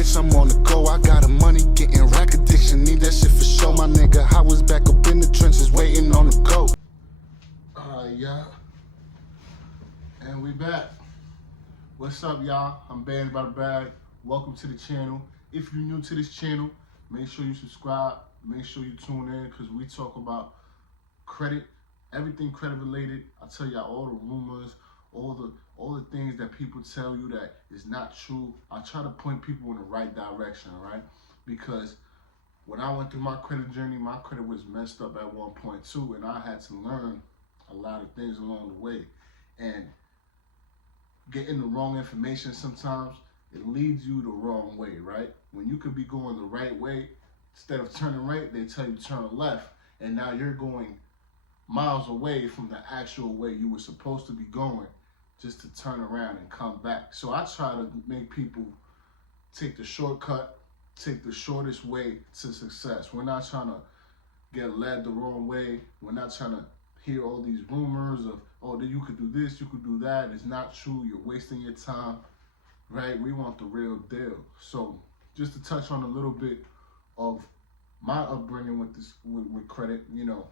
bitch, I'm on the go. I got the money, getting rack addiction. Need that shit for sure, my nigga. I was back up in the trenches, waiting on the go. Yeah. And we back. What's up, y'all? I'm Banned by the Bag. Welcome to the channel. If you're new to this channel, make sure you subscribe. Make sure you tune in, because we talk about credit, everything credit related. I tell y'all all the rumors, all the things that people tell you that is not true. I try to point people in the right direction, right? Because when I went through my credit journey, my credit was messed up at one point too, and I had to learn a lot of things along the way. And getting the wrong information sometimes, it leads you the wrong way, right? When you could be going the right way, instead of turning right, they tell you turn left, and now you're going miles away from the actual way you were supposed to be going, just to turn around and come back. So I try to make people take the shortcut, take the shortest way to success. We're not trying to get led the wrong way. We're not trying to hear all these rumors of, oh, you could do this, you could do that. It's not true. You're wasting your time, right? We want the real deal. So just to touch on a little bit of my upbringing with this, with credit, you know,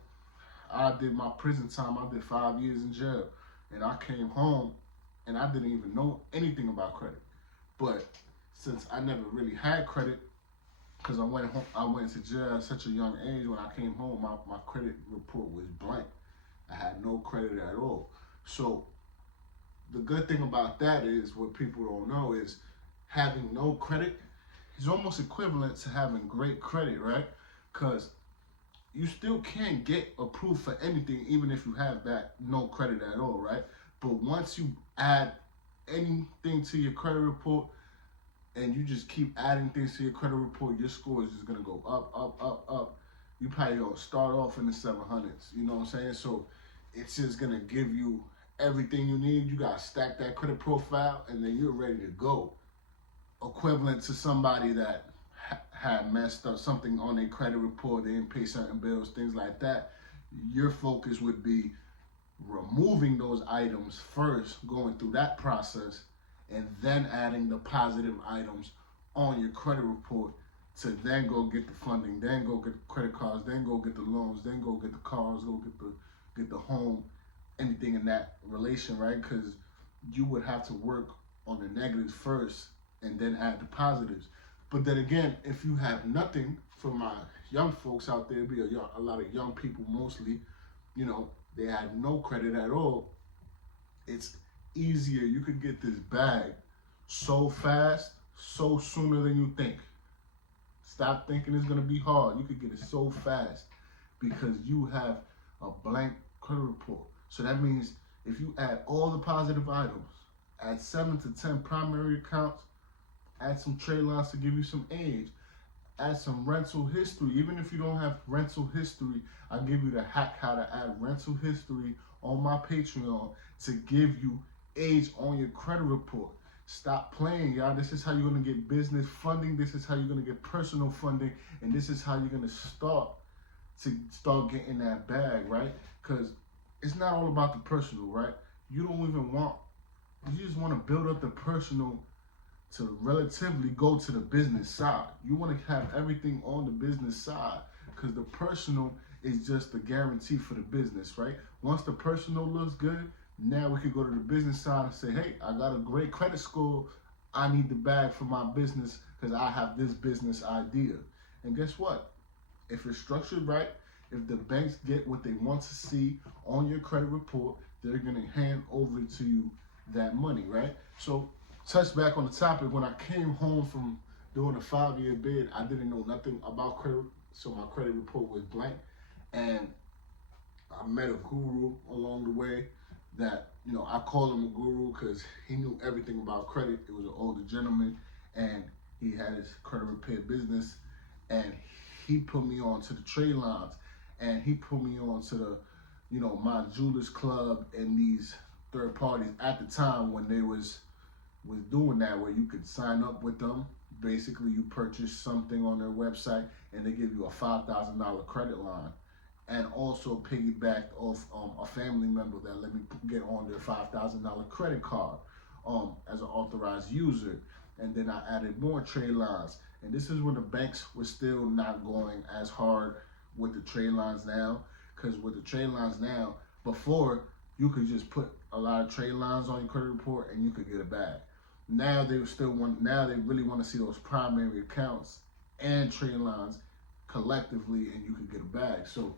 I did my prison time. I did 5 years in jail, and I came home and I didn't even know anything about credit. But since I never really had credit, because I went to jail at such a young age, when I came home, my credit report was blank. I had no credit at all. So the good thing about that is, what people don't know is, having no credit is almost equivalent to having great credit, right? Because you still can't get approved for anything, even if you have that no credit at all, right? But once you add anything to your credit report, and you just keep adding things to your credit report, your score is just gonna go up, up, up, up. You probably gonna start off in the 700s, you know what I'm saying? So it's just gonna give you everything you need. You gotta stack that credit profile, and then you're ready to go. Equivalent to somebody that had messed up something on their credit report, they didn't pay certain bills, things like that. Your focus would be removing those items first, going through that process, and then adding the positive items on your credit report to then go get the funding, then go get the credit cards, then go get the loans, then go get the cars, go get the home, anything in that relation, right? Because you would have to work on the negatives first and then add the positives. But then again, if you have nothing, for my young folks out there, be a lot of young people mostly, you know, they had no credit at all. It's easier. You could get this bag so fast, so sooner than you think. Stop thinking it's gonna be hard. You could get it so fast because you have a blank credit report. So that means if you add all the positive items, add 7 to 10 primary accounts, add some trade lines to give you some age, add some rental history. Even if you don't have rental history, I'll give you the hack how to add rental history on my Patreon to give you age on your credit report. Stop playing, y'all. This is how you're gonna get business funding. This is how you're gonna get personal funding, and this is how you're gonna start getting that bag, right? Because it's not all about the personal, right? You just want to build up the personal to relatively go to the business side. You want to have everything on the business side, because the personal is just the guarantee for the business, right? Once the personal looks good, now we can go to the business side and say, hey, I got a great credit score. I need the bag for my business because I have this business idea. And guess what? If it's structured right, if the banks get what they want to see on your credit report, they're going to hand over to you that money, right? So touch back on the topic. When I came home from doing a 5-year bid, I didn't know nothing about credit, so my credit report was blank. And I met a guru along the way that, you know, I call him a guru because he knew everything about credit. It was an older gentleman, and he had his credit repair business, and he put me on to the trade lines, and he put me on to the, you know, my Jewelers Club and these third parties at the time when they was doing that, where you could sign up with them. Basically, you purchase something on their website and they give you a $5,000 credit line, and also piggybacked off a family member that let me get on their $5,000 credit card as an authorized user. and then I added more trade lines. And this is when the banks were still not going as hard with the trade lines now, because with the trade lines now, before you could just put a lot of trade lines on your credit report and you could get a bag. Now they really want to see those primary accounts and trade lines collectively, and you could get a bag. So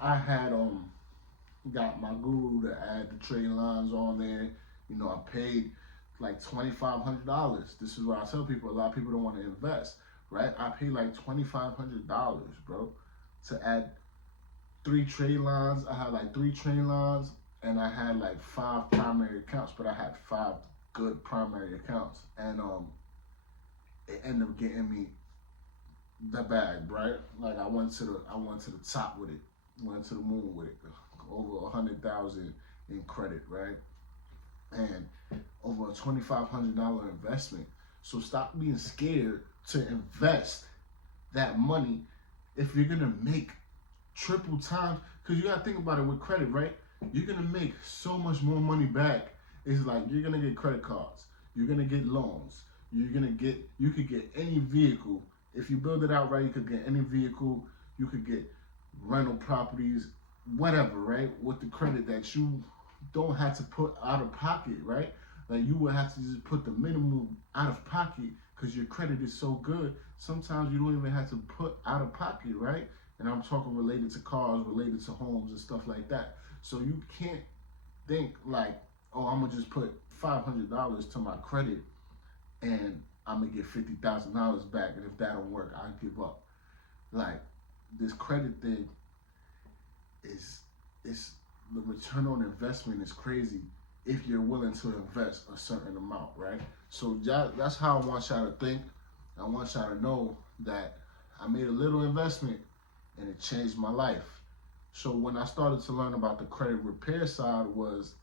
I had got my guru to add the trade lines on there. You know, I paid like $2,500. This is what I tell people. A lot of people don't want to invest, right? I paid like $2,500, bro, to add 3 trade lines. I had like 3 trade lines, and I had like 5 primary accounts, but I had 5 good primary accounts, and it ended up getting me the bag, right? Like I went to the top with it, went to the moon with it, over 100,000 in credit, right? And over a $2,500 investment. So stop being scared to invest that money if you're gonna make triple times. Because you gotta think about it with credit, right? You're gonna make so much more money back. It's like you're gonna get credit cards, you're gonna get loans, you could get any vehicle. If you build it out right, you could get any vehicle, you could get rental properties, whatever, right? With the credit that you don't have to put out of pocket, right? Like you would have to just put the minimum out of pocket because your credit is so good. Sometimes you don't even have to put out of pocket, right? And I'm talking related to cars, related to homes and stuff like that. So you can't think like, oh, I'm gonna just put $500 to my credit and I'm gonna get $50,000 back, and if that don't work, I'll give up. Like this credit thing is the return on investment is crazy if you're willing to invest a certain amount, right? So that's how I want y'all to think. I want y'all to know that I made a little investment and it changed my life. So when I started to learn about the credit repair side was,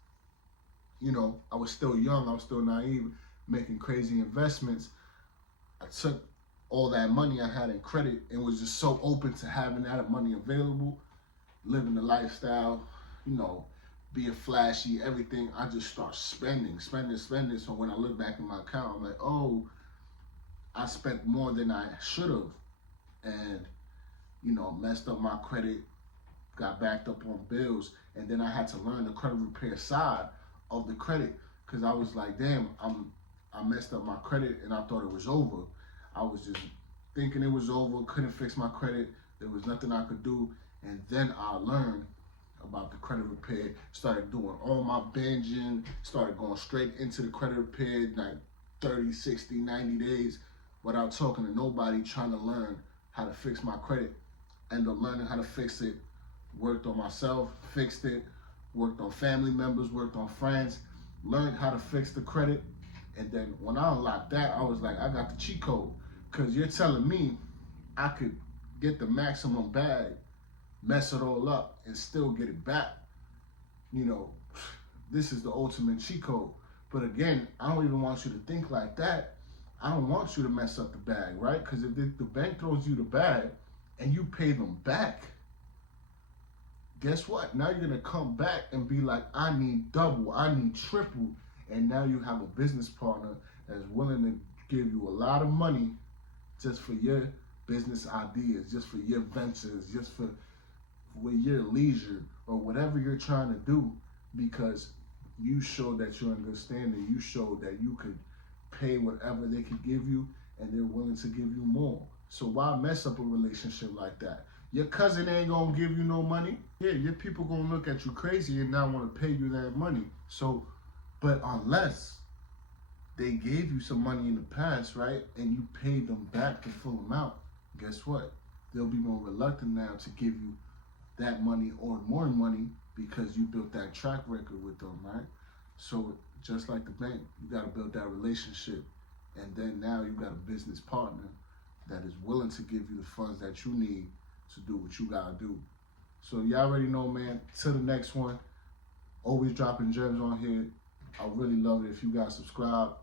you know, I was still young, I was still naive, making crazy investments. I took all that money I had in credit and was just so open to having that money available, living the lifestyle, you know, being flashy, everything. I just start spending. So when I look back in my account, I'm like, oh, I spent more than I should have, and, you know, messed up my credit, got backed up on bills, and then I had to learn the credit repair side of the credit, because I was like, damn, I messed up my credit and I thought it was over. I was just thinking it was over, couldn't fix my credit, there was nothing I could do, and then I learned about the credit repair, started doing all my binging, started going straight into the credit repair, like 30, 60, 90 days without talking to nobody, trying to learn how to fix my credit. Ended up learning how to fix it, worked on myself, fixed it, worked on family members, worked on friends, learned how to fix the credit. And then when I unlocked that, I was like, I got the cheat code. Because you're telling me I could get the maximum bag, mess it all up, and still get it back. You know, this is the ultimate cheat code. But again, I don't even want you to think like that. I don't want you to mess up the bag, right? Because if the bank throws you the bag and you pay them back, guess what? Now you're going to come back and be like, I need double, I need triple. And now you have a business partner that's willing to give you a lot of money just for your business ideas, just for your ventures, just for your leisure or whatever you're trying to do, because you show that you're in good standing. You show that you could pay whatever they could give you, and they're willing to give you more. So why mess up a relationship like that? Your cousin ain't gonna give you no money. Yeah, your people gonna look at you crazy and not want to pay you that money. So, but unless they gave you some money in the past, right, and you paid them back the full amount, guess what? They'll be more reluctant now to give you that money or more money because you built that track record with them, right? So just like the bank, you got to build that relationship, and then now you got a business partner that is willing to give you the funds that you need to do what you got to do. So y'all already know, man. To the next one. Always dropping gems on here. I really love it if you guys subscribe,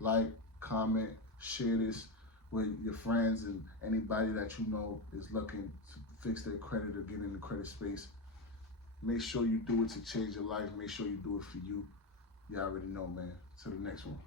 like, comment, share this with your friends and anybody that you know is looking to fix their credit or get in the credit space. Make sure you do it to change your life. Make sure you do it for you. You already know, man. To the next one.